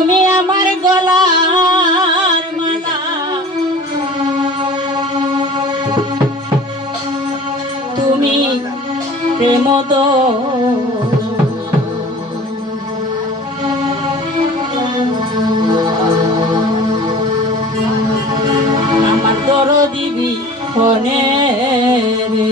তুমি আমার গলার মালা, তুমি প্রেমদ আমার দরদিবি হনে রে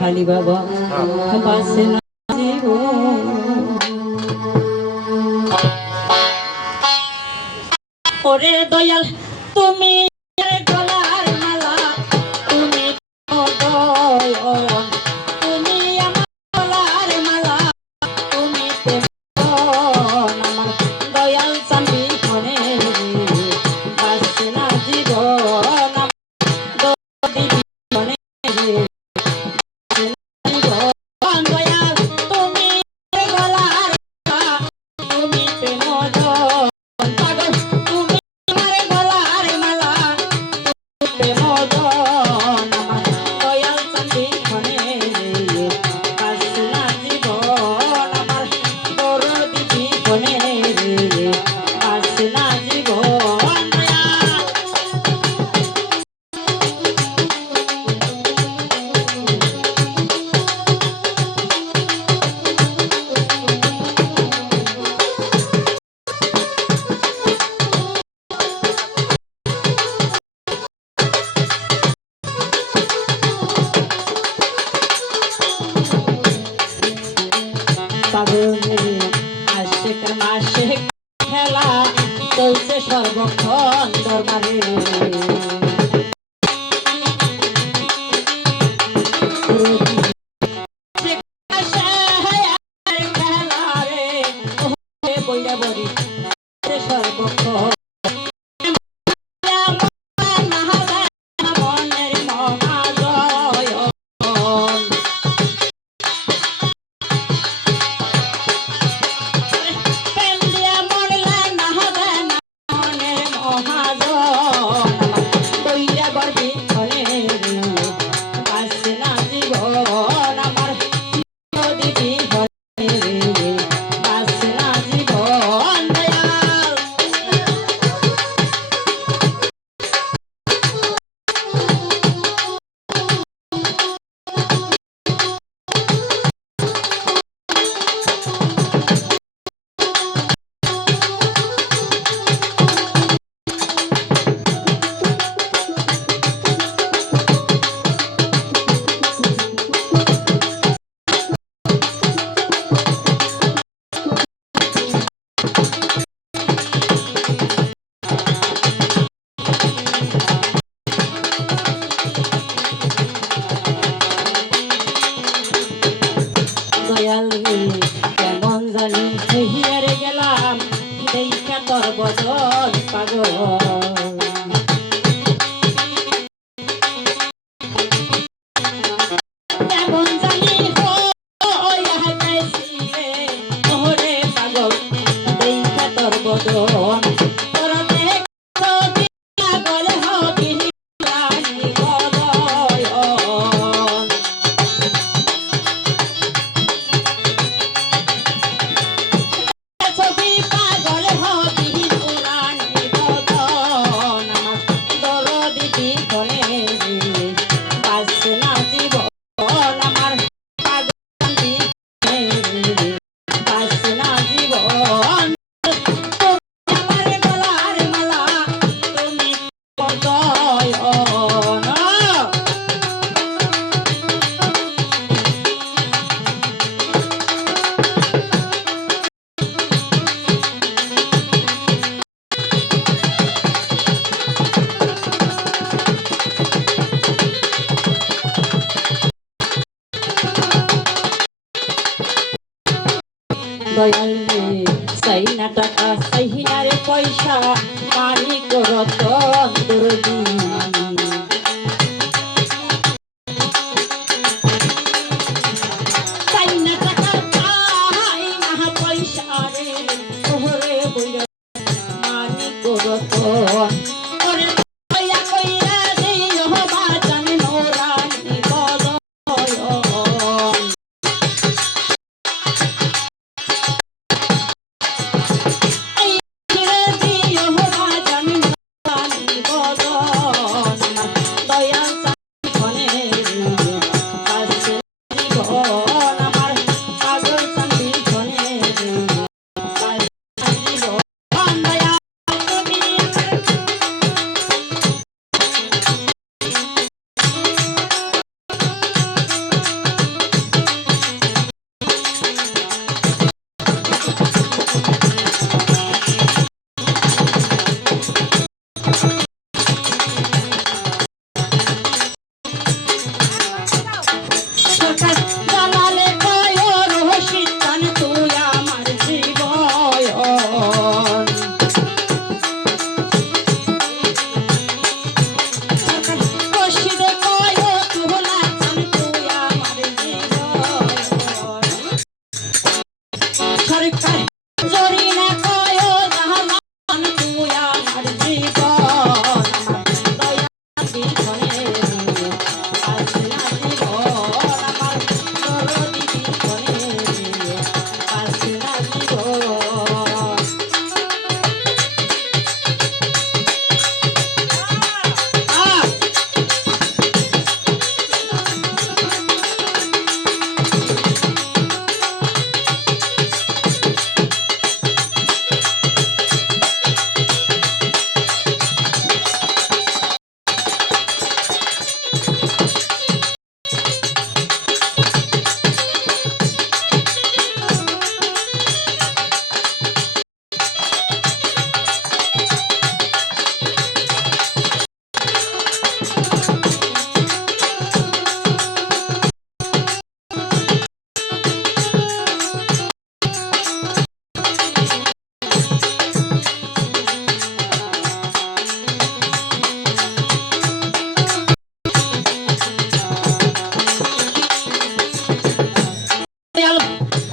হালি বাবা বাসে না ওরে দয়াল তুমি গলার মালা, তুমি তুমি আমার গলার মালা, তুমি আমার দয়াল চান্দি মনে বাসে না জীবন মনে আশেকের মাসে খেলা চলছে সর্বক্ষণ দরবারে খেলা রে বইয়া বলি সর্বক্ষণ কেমন জানি হিয়ারে গেলাম দেখা তোর বদল পাগল কেমন জানি ওরে পাগল দেখা তোর বদল দয়াল রে চাই না টাকা চাই না রে পয়সা মালিক রতন দরদি চাই না টাকা চাই না পয়সা রে দরকার জরি না কয় জাহান তুই আমার জীবন আমার দয়া জীবনে আসনা জীবন আমার দরদি জীবনে আসনা জীবন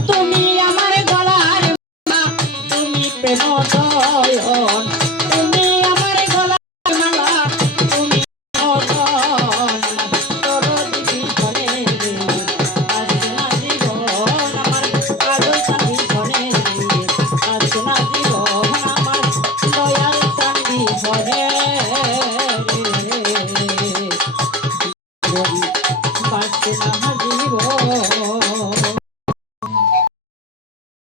তুমি আমার গলার মা তুমি প্রেম